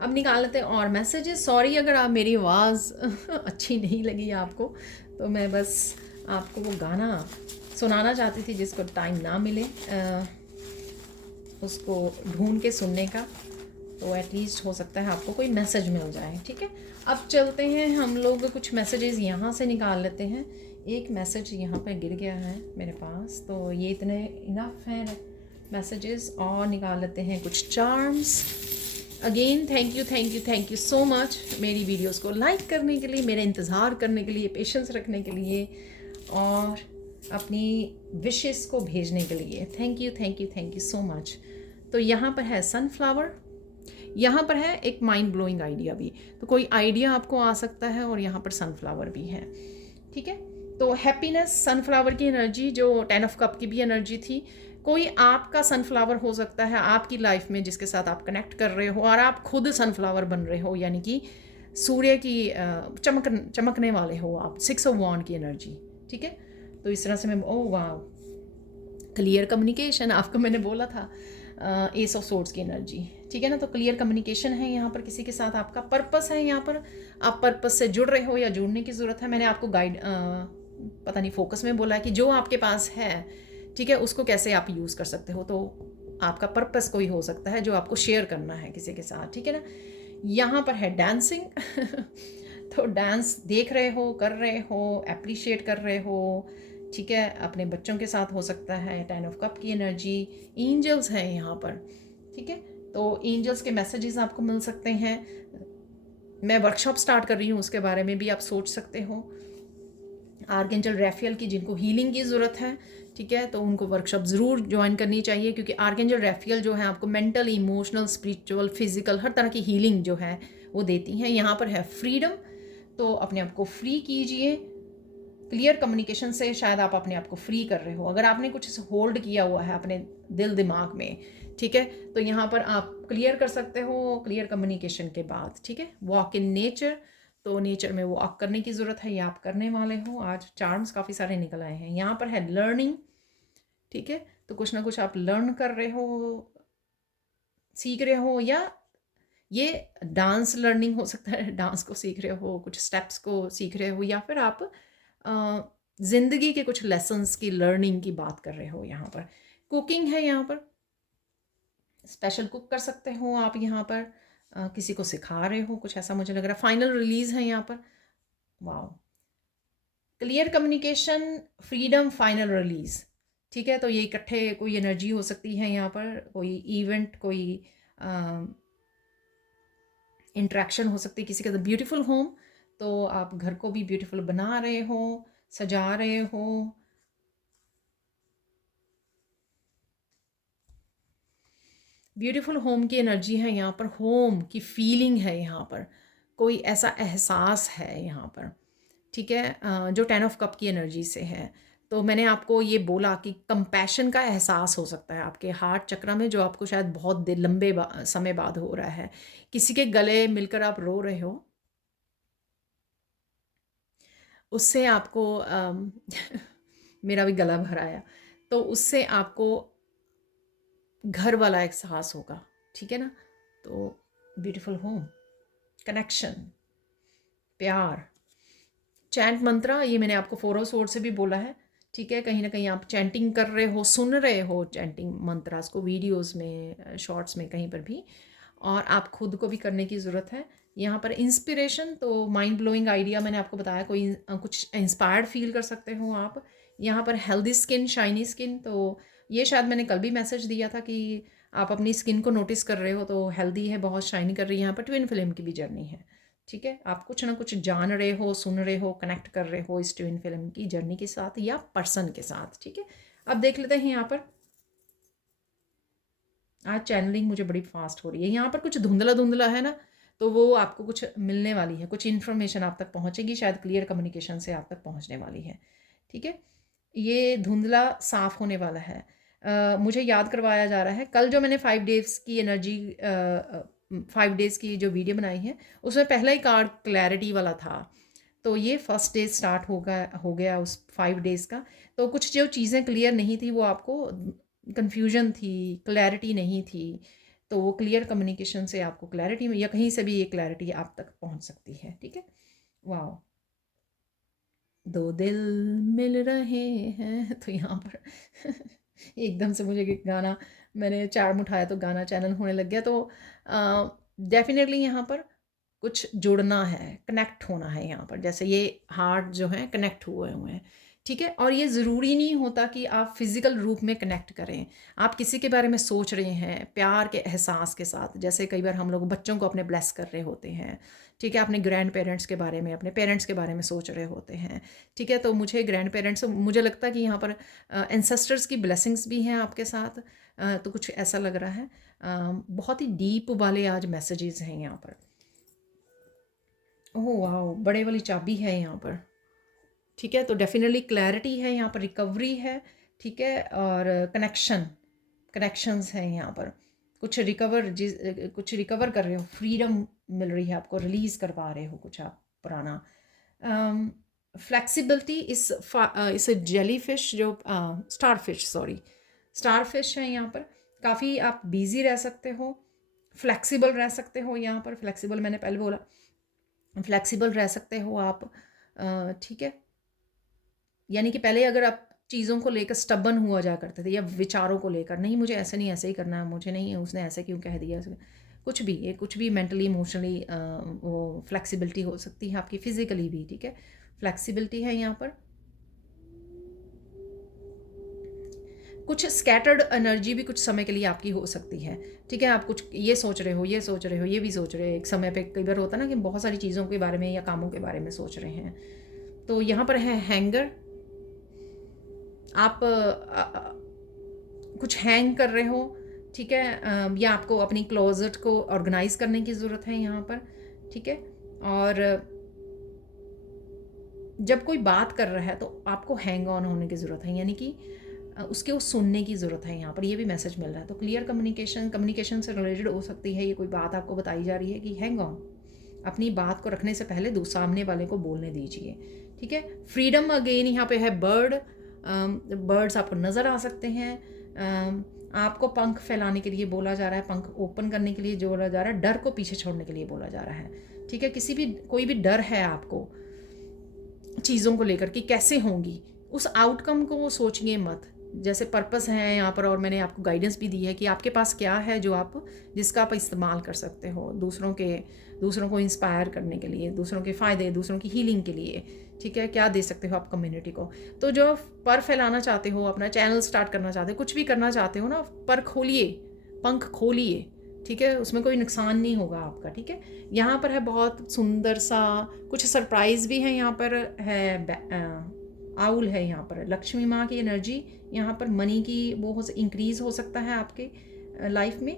अब निकाल लेते हैं और मैसेजेस। सॉरी अगर आप मेरी आवाज़ अच्छी नहीं लगी आपको, तो मैं बस आपको वो गाना सुनाना चाहती थी जिसको टाइम ना मिले उसको ढूंढ के सुनने का, तो एटलीस्ट हो सकता है आपको कोई मैसेज मिल जाए। ठीक है, अब चलते हैं हम लोग कुछ मैसेजेस यहाँ से निकाल लेते हैं। एक मैसेज यहाँ पर गिर गया है मेरे पास, तो ये इतने इनफ हैं मैसेजेस, और निकाल लेते हैं कुछ charms. Again thank you so much मेरी वीडियोस को लाइक करने के लिए, मेरा इंतज़ार करने के लिए, पेशेंस रखने के लिए, और अपनी विशेस को भेजने के लिए। Thank you so much. तो यहाँ पर है सनफ्लावर, यहाँ पर है एक माइंड ब्लोइंग आइडिया भी, तो कोई आइडिया आपको आ सकता है, और यहाँ पर सनफ्लावर भी है। ठीक है, तो हैप्पीनेस, सनफ्लावर की एनर्जी जो 10 ऑफ कप की भी एनर्जी थी, कोई आपका सनफ्लावर हो सकता है आपकी लाइफ में जिसके साथ आप कनेक्ट कर रहे हो, और आप खुद सनफ्लावर बन रहे हो, यानी कि सूर्य की चमकने वाले हो आप, 6 ऑफ वॉन्ड की एनर्जी। ठीक है, तो इस तरह से मैं वाह, क्लियर कम्युनिकेशन, आपको मैंने बोला था एस ऑफ सोर्ड्स की एनर्जी। ठीक है ना, तो क्लियर कम्युनिकेशन है यहाँ पर, किसी के साथ आपका पर्पस है, यहाँ पर आप पर्पस से जुड़ रहे हो या जुड़ने की ज़रूरत है। मैंने आपको गाइड पता नहीं फोकस में बोला है कि जो आपके पास है, ठीक है, उसको कैसे आप यूज़ कर सकते हो। तो आपका पर्पस कोई हो सकता है जो आपको शेयर करना है किसी के साथ। ठीक है ना, यहाँ पर है डांसिंग तो डांस देख रहे हो, कर रहे हो, अप्रिशिएट कर रहे हो। ठीक है, अपने बच्चों के साथ हो सकता है। 10 ऑफ कप की एनर्जी, एंजल्स हैं यहाँ पर। ठीक है, तो एंजल्स के मैसेजेस आपको मिल सकते हैं। मैं वर्कशॉप स्टार्ट कर रही हूँ, उसके बारे में भी आप सोच सकते हो। आर्कएंजल रैफियल की जिनको हीलिंग की ज़रूरत है, ठीक है, तो उनको वर्कशॉप ज़रूर ज्वाइन करनी चाहिए, क्योंकि आर्कएंजल रैफियल जो है आपको मेंटल, इमोशनल, स्पिरिचुअल, फिजिकल हर तरह की हीलिंग जो है वो देती हैं। यहाँ पर है फ्रीडम, तो अपने आप को फ्री कीजिए। क्लियर कम्युनिकेशन से शायद आप अपने आप को फ्री कर रहे हो। अगर आपने कुछ होल्ड किया हुआ है अपने दिल दिमाग में, ठीक है, तो यहाँ पर आप क्लियर कर सकते हो क्लियर कम्युनिकेशन के बाद। ठीक है, वॉक इन नेचर, तो नेचर में वॉक करने की ज़रूरत है, ये आप करने वाले हो। आज चार्म्स काफ़ी सारे निकल आए हैं। यहाँ पर है लर्निंग। ठीक है, तो कुछ ना कुछ आप लर्न कर रहे हो, सीख रहे हो, या ये डांस लर्निंग हो सकता है, डांस को सीख रहे हो, कुछ स्टेप्स को सीख रहे हो, या फिर आप ज़िंदगी के कुछ लेसन्स की लर्निंग की बात कर रहे हो। यहाँ पर कुकिंग है, यहाँ पर स्पेशल कुक कर सकते हो आप। यहाँ पर किसी को सिखा रहे हो, कुछ ऐसा मुझे लग रहा है। फाइनल रिलीज़ है यहाँ पर, wow, clear communication, freedom, final release. ठीक है, तो ये इकट्ठे कोई एनर्जी हो सकती है यहाँ पर, कोई इवेंट, कोई इंट्रैक्शन हो सकती है किसी का। ब्यूटीफुल होम, तो आप घर को भी ब्यूटीफुल बना रहे हो, सजा रहे हो। ब्यूटीफुल होम की एनर्जी है यहाँ पर, होम की फीलिंग है यहाँ पर, कोई ऐसा एहसास है यहाँ पर। ठीक है, जो 10 ऑफ कप की एनर्जी से है। तो मैंने आपको ये बोला कि कंपैशन का एहसास हो सकता है आपके हार्ट चक्र में, जो आपको शायद बहुत लंबे समय बाद हो रहा है। किसी के गले मिलकर आप रो रहे हो, उससे आपको मेरा भी गला भर आया, तो उससे आपको घर वाला एहसास होगा। ठीक है ना, तो ब्यूटीफुल होम, कनेक्शन, प्यार, चैंट मंत्रा, ये मैंने आपको 4 ऑफ स्वॉर्ड्स से भी बोला है। ठीक है, कहीं ना कहीं आप चैंटिंग कर रहे हो, सुन रहे हो चैंटिंग मंत्रास को, वीडियोस में, शॉर्ट्स में, कहीं पर भी, और आप खुद को भी करने की ज़रूरत है। यहाँ पर इंस्पिरेशन, तो माइंड ब्लोइंग आइडिया मैंने आपको बताया, कोई कुछ इंस्पायर्ड फील कर सकते हो आप। यहाँ पर हेल्दी स्किन, शाइनी स्किन, तो ये शायद मैंने कल भी मैसेज दिया था कि आप अपनी स्किन को नोटिस कर रहे हो, तो हेल्दी है, बहुत शाइनी कर रही है। यहाँ पर ट्विन फ्लेम की भी जर्नी है। ठीक है, आप कुछ ना कुछ जान रहे हो, सुन रहे हो, कनेक्ट कर रहे हो इस ट्विन फिल्म की जर्नी के साथ या पर्सन के साथ। ठीक है, अब देख लेते हैं यहाँ पर आज चैनलिंग मुझे बड़ी फास्ट हो रही है। यहाँ पर कुछ धुंधला-धुंधला है ना, तो वो आपको कुछ मिलने वाली है, कुछ इन्फॉर्मेशन आप तक पहुँचेगी, शायद क्लियर कम्युनिकेशन से आप तक पहुँचने वाली है, ठीक है? ये धुंधला साफ़ होने वाला है। मुझे याद करवाया जा रहा है, कल जो मैंने 5 डेज़ की एनर्जी 5 डेज़ की जो वीडियो बनाई है, उसमें पहला ही कार्ड क्लैरिटी वाला था। तो ये फर्स्ट डे स्टार्ट हो गया उस 5 डेज़ का। तो कुछ जो चीज़ें क्लियर नहीं थी वो आपको कन्फ्यूजन थी, क्लैरिटी नहीं थी, तो वो क्लियर कम्युनिकेशन से आपको क्लैरिटी या कहीं से भी ये क्लैरिटी आप तक पहुंच सकती है, ठीक है? वाओ! दो दिल मिल रहे हैं तो यहाँ पर एकदम से मुझे गाना, मैंने चार्म उठाया तो गाना चैनल होने लग गया। तो डेफिनेटली यहाँ पर कुछ जुड़ना है, कनेक्ट होना है यहाँ पर, जैसे ये हार्ट जो है कनेक्ट हुए हुए हैं, ठीक है? और ये ज़रूरी नहीं होता कि आप फिज़िकल रूप में कनेक्ट करें। आप किसी के बारे में सोच रहे हैं प्यार के एहसास के साथ, जैसे कई बार हम लोग बच्चों को अपने ब्लेस कर रहे होते हैं, ठीक है? अपने ग्रैंड पेरेंट्स के बारे में, अपने पेरेंट्स के बारे में सोच रहे होते हैं, ठीक है? तो मुझे ग्रैंड पेरेंट्स, मुझे लगता है कि यहाँ पर एंसेस्टर्स की ब्लेसिंग्स भी हैं आपके साथ। तो कुछ ऐसा लग रहा है। बहुत ही डीप वाले आज मैसेजेस हैं यहाँ पर। Oh wow! बड़े वाली चाबी है यहाँ पर, ठीक है? तो डेफिनेटली क्लैरिटी है यहाँ पर, रिकवरी है, ठीक है? और कनेक्शंस हैं यहाँ पर। कुछ रिकवर कर रहे हो, फ्रीडम मिल रही है आपको, रिलीज़ कर पा रहे हो कुछ आप पुराना। फ्लेक्सिबिलिटी इस जेलीफिश जो स्टारफिश है यहाँ पर, काफ़ी आप बिज़ी रह सकते हो, फ्लेक्सिबल रह सकते हो यहाँ पर। फ्लेक्सिबल मैंने पहले बोला, फ्लेक्सिबल रह सकते हो आप, ठीक है? यानी कि पहले अगर आप चीज़ों को लेकर स्टबन हुआ जा करते थे या विचारों को लेकर, नहीं मुझे ऐसे नहीं, ऐसे ही करना है, मुझे नहीं उसने ऐसे क्यों कह दिया, कुछ भी, ये कुछ भी मेंटली इमोशनली वो फ्लेक्सिबिलिटी हो सकती है आपकी, फिजिकली भी, ठीक है? फ्लेक्सिबिलिटी है यहाँ पर। कुछ स्कैटर्ड एनर्जी भी कुछ समय के लिए आपकी हो सकती है, ठीक है? आप कुछ ये सोच रहे हो, ये सोच रहे हो, ये भी सोच रहे हो एक समय पे। कई बार होता है ना कि बहुत सारी चीज़ों के बारे में या कामों के बारे में सोच रहे हैं। तो यहाँ पर है हैंगर, आप कुछ हैंग कर रहे हो, ठीक है? या आपको अपनी क्लोजेट को ऑर्गेनाइज करने की ज़रूरत है यहाँ पर, ठीक है? और जब कोई बात कर रहा है तो आपको हैंग ऑन होने की ज़रूरत है, यानी कि उसके वो सुनने की ज़रूरत है यहाँ पर, ये भी मैसेज मिल रहा है। तो क्लियर कम्युनिकेशन से रिलेटेड हो सकती है ये कोई बात आपको बताई जा रही है कि हैंग ऑन, अपनी बात को रखने से पहले सामने वाले को बोलने दीजिए, ठीक है? फ्रीडम अगेन यहाँ पे है बर्ड्स आपको नज़र आ सकते हैं। आपको पंख फैलाने के लिए बोला जा रहा है, पंख ओपन करने के लिए बोला जा रहा है, डर को पीछे छोड़ने के लिए बोला जा रहा है, ठीक है? कोई भी डर है आपको चीज़ों को लेकर कि कैसे होंगी, उस आउटकम को सोचिए मत। जैसे पर्पस है यहाँ पर, और मैंने आपको गाइडेंस भी दी है कि आपके पास क्या है जिसका आप इस्तेमाल कर सकते हो दूसरों को इंस्पायर करने के लिए, दूसरों के फ़ायदे, दूसरों की हीलिंग के लिए, ठीक है? क्या दे सकते हो आप कम्युनिटी को। तो जो पर फैलाना चाहते हो, अपना चैनल स्टार्ट करना चाहते हो, कुछ भी करना चाहते हो ना, पंख खोलिए, ठीक है? उसमें कोई नुकसान नहीं होगा आपका, ठीक है? यहाँ पर है बहुत सुंदर सा, कुछ सरप्राइज़ भी है यहाँ पर, है आउल है यहाँ पर, लक्ष्मी माँ की एनर्जी यहाँ पर, मनी की वो इंक्रीज़ हो सकता है आपके लाइफ में।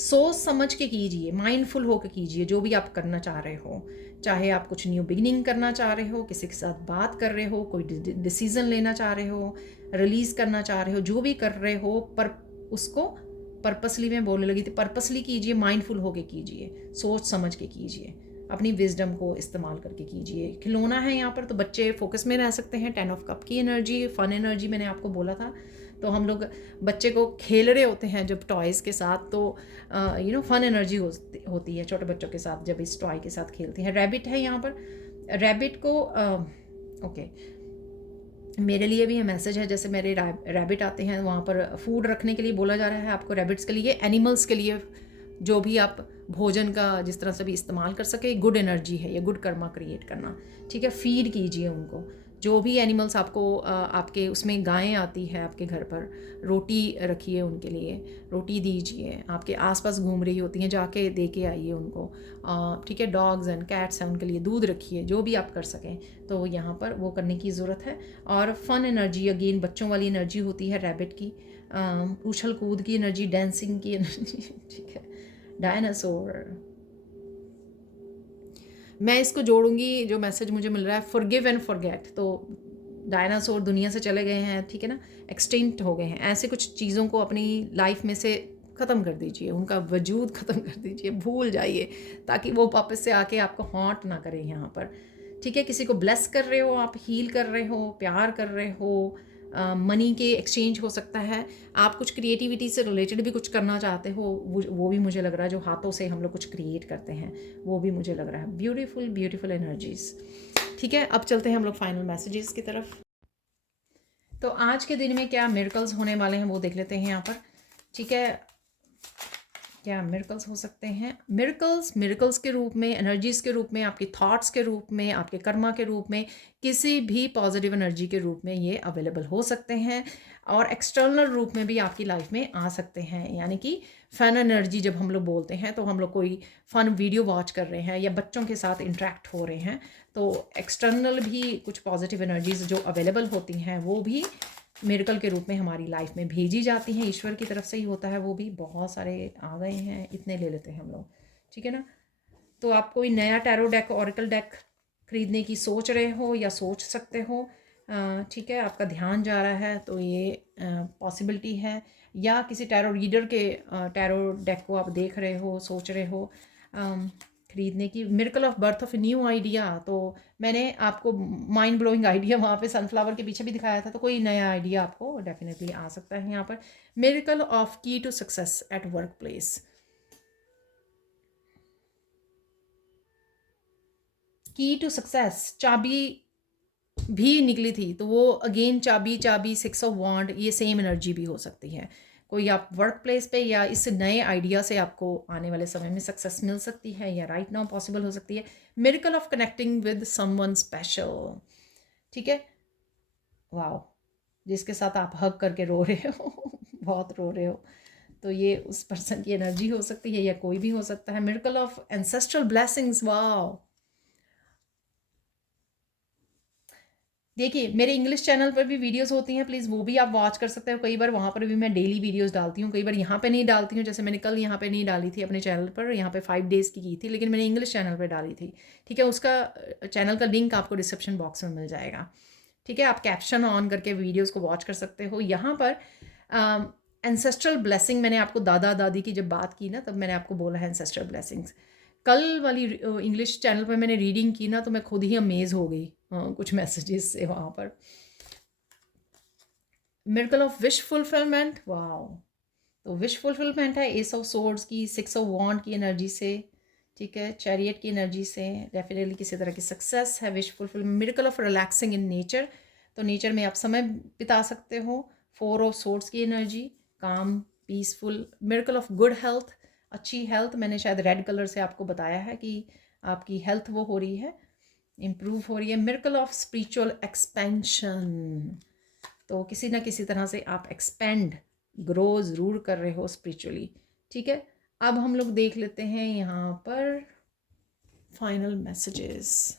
सोच समझ के कीजिए, माइंडफुल होकर कीजिए जो भी आप करना चाह रहे हो, चाहे आप कुछ न्यू बिगिनिंग करना चाह रहे हो, किसी के साथ बात कर रहे हो, कोई डिसीज़न लेना चाह रहे हो, रिलीज़ करना चाह रहे हो, जो भी कर रहे हो, पर उसको पर्पसली, मैं बोलने लगी थी, पर्पसली कीजिए, माइंडफुल होकर कीजिए, सोच समझ के कीजिए, अपनी विजडम को इस्तेमाल करके कीजिए। खिलौना है यहाँ पर, तो बच्चे फोकस में रह सकते हैं। 10 ऑफ कप की एनर्जी, फन एनर्जी मैंने आपको बोला था। तो हम लोग बच्चे को खेल रहे होते हैं जब टॉयज़ के साथ, तो फन एनर्जी होती है छोटे बच्चों के साथ जब इस टॉय के साथ खेलते हैं। रैबिट है यहाँ पर, रैबिट को ओके, मेरे लिए भी ये मैसेज है, जैसे मेरे रैबिट आते हैं वहाँ पर फूड रखने के लिए बोला जा रहा है आपको, रैबिट्स के लिए, एनिमल्स के लिए, जो भी आप भोजन का जिस तरह से भी इस्तेमाल कर सके, गुड एनर्जी है ये, गुड कर्मा क्रिएट करना, ठीक है? फीड कीजिए उनको, जो भी एनिमल्स आपको आपके उसमें गायें आती है आपके घर पर, रोटी रखिए उनके लिए, रोटी दीजिए। आपके आसपास घूम रही होती हैं, जाके दे के आइए उनको। ठीक है, डॉग्स एंड कैट्स हैं, उनके लिए दूध रखिए, जो भी आप कर सकें तो यहाँ पर वो करने की ज़रूरत है। और फन एनर्जी, अगेन बच्चों वाली एनर्जी होती है रैबिट की, उछल कूद की एनर्जी, डांसिंग की एनर्जी। ठीक है, डायनासोर। मैं इसको जोड़ूंगी, जो मैसेज मुझे मिल रहा है, फॉरगिव एंड फॉरगेट। तो डायनासोर दुनिया से चले गए हैं, ठीक है ना, एक्सटिंक्ट हो गए हैं। ऐसे कुछ चीज़ों को अपनी लाइफ में से ख़त्म कर दीजिए, उनका वजूद ख़त्म कर दीजिए, भूल जाइए, ताकि वो वापस से आके आपको हॉन्ट ना करें यहाँ पर। ठीक है, किसी को ब्लेस कर रहे हो आप, हील कर रहे हो, प्यार कर रहे हो, मनी के एक्सचेंज हो सकता है, आप कुछ क्रिएटिविटी से रिलेटेड भी कुछ करना चाहते हो, वो भी मुझे लग रहा है, जो हाथों से हम लोग कुछ क्रिएट करते हैं वो भी मुझे लग रहा है। Beautiful beautiful energies. ठीक है, अब चलते हैं हम लोग फाइनल मैसेजेस की तरफ। तो आज के दिन में क्या मिरेकल्स होने वाले हैं वो देख लेते हैं यहाँ पर। ठीक है, क्या मिरेकल्स हो सकते हैं? मिरेकल्स के रूप में, एनर्जीज के रूप में, आपके थॉट्स के रूप में, आपके कर्मा के रूप में, किसी भी पॉजिटिव एनर्जी के रूप में ये अवेलेबल हो सकते हैं। और एक्सटर्नल रूप में भी आपकी लाइफ में आ सकते हैं। यानी कि फन एनर्जी जब हम लोग बोलते हैं तो हम लोग कोई फन वीडियो वॉच कर रहे हैं या बच्चों के साथ इंटरेक्ट हो रहे हैं, तो एक्सटर्नल भी कुछ पॉजिटिव एनर्जीज जो अवेलेबल होती हैं वो भी मिरेकल के रूप में हमारी लाइफ में भेजी जाती हैं। ईश्वर की तरफ से ही होता है, वो भी बहुत सारे आ गए हैं, इतने ले लेते हैं हम लोग। ठीक है ना, तो आप कोई नया टैरो डेक, ऑरिकल डेक खरीदने की सोच रहे हो या सोच सकते हो। ठीक है, आपका ध्यान जा रहा है तो ये पॉसिबिलिटी है। या किसी टैरो रीडर के टैरो डेक को आप देख रहे हो, सोच रहे हो खरीदने की। Miracle of birth of new idea, तो मैंने आपको माइंड ब्लोइंग आइडिया वहाँ पे सनफ्लावर के पीछे भी दिखाया था, तो कोई नया आइडिया आपको डेफिनेटली आ सकता है यहाँ पर। Miracle of key to success at work place, key to success, चाबी भी निकली थी, तो वो अगेन चाबी चाबी, 6 ऑफ वॉन्ड, ये सेम एनर्जी भी हो सकती है। कोई आप वर्क प्लेस पे या इस नए आइडिया से आपको आने वाले समय में सक्सेस मिल सकती है या राइट नाउ पॉसिबल हो सकती है। Miracle of connecting with someone special. ठीक है, वाओ, जिसके साथ आप हग करके रो रहे हो बहुत रो रहे हो, तो ये उस पर्सन की एनर्जी हो सकती है या कोई भी हो सकता है। Miracle of ancestral blessings, wow. देखिए, मेरे इंग्लिश चैनल पर भी वीडियोस होती हैं, प्लीज़ वो भी आप वॉच कर सकते हो। कई बार वहाँ पर भी मैं डेली वीडियोस डालती हूँ, कई बार यहाँ पे नहीं डालती हूँ। जैसे मैंने कल यहाँ पे नहीं डाली थी अपने चैनल पर, यहाँ पे 5 डेज़ की थी, लेकिन मैंने इंग्लिश चैनल पर डाली थी। ठीक है, उसका चैनल का लिंक आपको डिस्क्रिप्शन बॉक्स में मिल जाएगा। ठीक है, आप कैप्शन ऑन करके वीडियोज़ को वॉच कर सकते हो। यहाँ पर एंसेस्ट्रल ब्लेसिंग, मैंने आपको दादा दादी की जब बात की ना, तब मैंने आपको बोला है एंसेस्ट्रल ब्लेसिंग्स। कल वाली इंग्लिश चैनल पर मैंने रीडिंग की ना, तो मैं खुद ही अमेज़ हो गई कुछ मैसेजेस से वहाँ पर। Miracle of wish fulfilment, wow. तो विश फुलफिलमेंट है एस ऑफ सोर्ड्स की, 6 ऑफ वॉन्ड की एनर्जी से। ठीक है, चैरियट की एनर्जी से डेफिनेटली किसी तरह की सक्सेस है, wish fulfilment. Miracle of relaxing in nature, तो नेचर में आप समय बिता सकते हो। 4 ऑफ सोर्ड्स की एनर्जी, काम, peaceful. Miracle of good health, अच्छी हेल्थ, मैंने शायद रेड कलर से आपको बताया है कि आपकी हेल्थ वो हो रही है, इम्प्रूव हो रही है। मिरेकल ऑफ स्पिरिचुअल एक्सपेंशन, तो किसी ना किसी तरह से आप एक्सपेंड, ग्रो ज़रूर कर रहे हो स्पिरिचुअली। ठीक है, अब हम लोग देख लेते हैं यहाँ पर फाइनल मैसेजेस।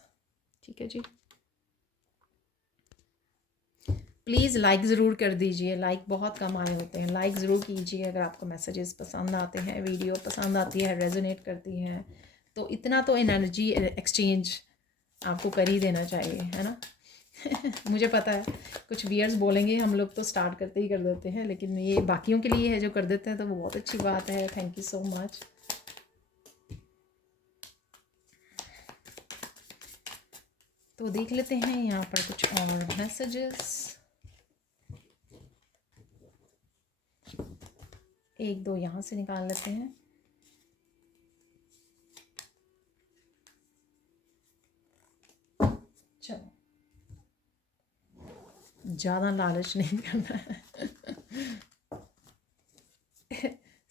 ठीक है जी, प्लीज़ लाइक ज़रूर कर दीजिए, लाइक बहुत कम आए होते हैं, लाइक ज़रूर कीजिए अगर आपको मैसेजेस पसंद आते हैं, वीडियो पसंद आती है, रेजोनेट करती हैं, तो इतना तो एनर्जी एक्सचेंज आपको कर ही देना चाहिए, है ना। मुझे पता है कुछ वियर्स बोलेंगे, हम लोग तो स्टार्ट करते ही कर देते हैं, लेकिन ये बाकियों के लिए है जो कर देते हैं, तो वो बहुत अच्छी बात है। Thank you so much. तो देख लेते हैं यहाँ पर कुछ और मैसेजेस, 1-2 यहाँ से निकाल लेते हैं। चलो, ज़्यादा लालच नहीं करना है।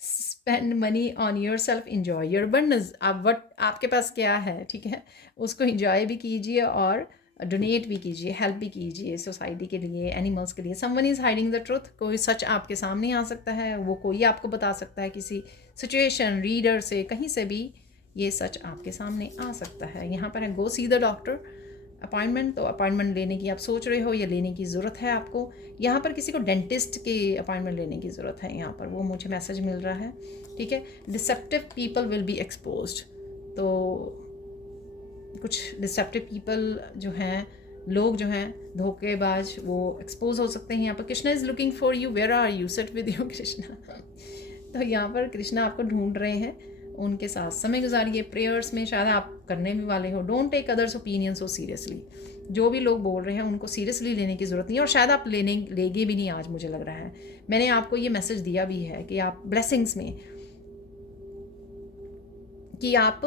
Spend money on your self, enjoy your abundance. आप आपके पास क्या है, ठीक है, उसको इंजॉय भी कीजिए और डोनेट भी कीजिए, हेल्प भी कीजिए सोसाइटी के लिए, एनिमल्स के लिए। Someone is hiding the truth, कोई सच आपके सामने आ सकता है, वो कोई आपको बता सकता है, किसी सिचुएशन, रीडर से, कहीं से भी ये सच आपके सामने आ सकता है। यहाँ पर है गो सी द डॉक्टर, अपॉइंटमेंट, तो अपॉइंटमेंट लेने की आप सोच रहे हो या लेने की ज़रूरत है आपको। यहाँ पर किसी को डेंटिस्ट की अपॉइंटमेंट लेने की ज़रूरत है, यहाँ पर वो मुझे मैसेज मिल रहा है। ठीक है, deceptive people will be exposed, तो कुछ डिसेप्टिव पीपल जो हैं, लोग जो हैं धोखेबाज, वो एक्सपोज हो सकते हैं यहाँ पर। Krishna is looking for you, where are you, sit with you Krishna. तो यहाँ पर कृष्णा आपको ढूंढ रहे हैं, उनके साथ समय गुजारिए प्रेयर्स में, शायद आप करने भी वाले हो। Don't take others opinion so seriously, जो भी लोग बोल रहे हैं उनको सीरियसली लेने की ज़रूरत नहीं है, और शायद आप लेंगे भी नहीं आज, मुझे लग रहा है। मैंने आपको ये मैसेज दिया भी है कि आप ब्लेसिंग्स में, कि आप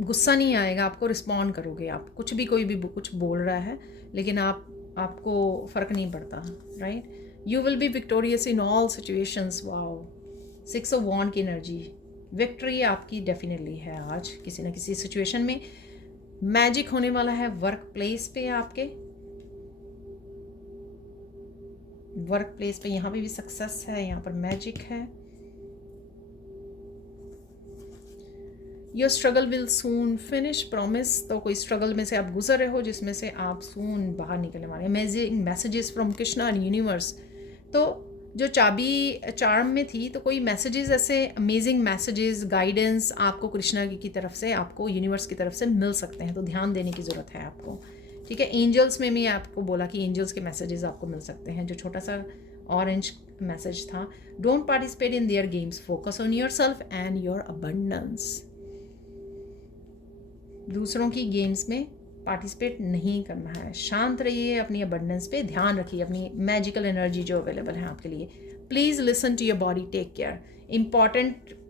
गुस्सा नहीं आएगा, आपको रिस्पॉन्ड करोगे आप, कुछ भी कोई भी कुछ बोल रहा है लेकिन आपको फ़र्क नहीं पड़ता, right. You will be victorious in all situations. Wow, 6 of wand की एनर्जी, विक्ट्री आपकी डेफिनेटली है आज किसी ना किसी सिचुएशन में। मैजिक होने वाला है वर्क प्लेस पे, आपके वर्क प्लेस पे यहाँ पे भी सक्सेस है, यहाँ पर मैजिक है। Your struggle will soon finish, promise, तो कोई स्ट्रगल में से आप गुजर रहे हो जिसमें से आप सून बाहर निकलने वाले। Amazing messages from Krishna and universe, तो जो चाबी चार्म में थी, तो कोई मैसेजेस ऐसे अमेजिंग मैसेजेस, गाइडेंस आपको कृष्णा की तरफ से, आपको यूनिवर्स की तरफ से मिल सकते हैं, तो ध्यान देने की ज़रूरत है आपको। ठीक है, एंजल्स में भी आपको बोला कि एंजल्स के मैसेजेस आपको मिल सकते हैं, जो छोटा सा ऑरेंज मैसेज था। Don't participate in their games, focus on your self and your abundance. दूसरों की गेम्स में पार्टिसिपेट नहीं करना है, शांत रहिए, अपनी अबंडेंस पे ध्यान रखिए, अपनी मैजिकल एनर्जी जो अवेलेबल है आपके लिए। Please listen to your body, take care.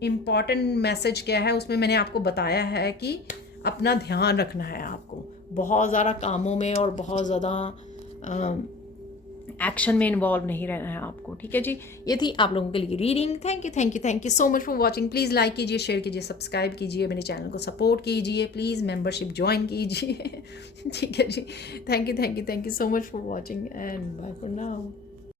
Important message क्या है उसमें मैंने आपको बताया है कि अपना ध्यान रखना है आपको, बहुत ज़्यादा कामों में और बहुत ज़्यादा एक्शन में इन्वॉल्व नहीं रहना है आपको। ठीक है जी, ये थी आप लोगों के लिए reading. Thank you so much for watching. Please like कीजिए, शेयर कीजिए, सब्सक्राइब कीजिए, मेरे चैनल को सपोर्ट कीजिए, प्लीज़ मेंबरशिप ज्वाइन कीजिए। ठीक है जी, thank you so much for watching and bye for now.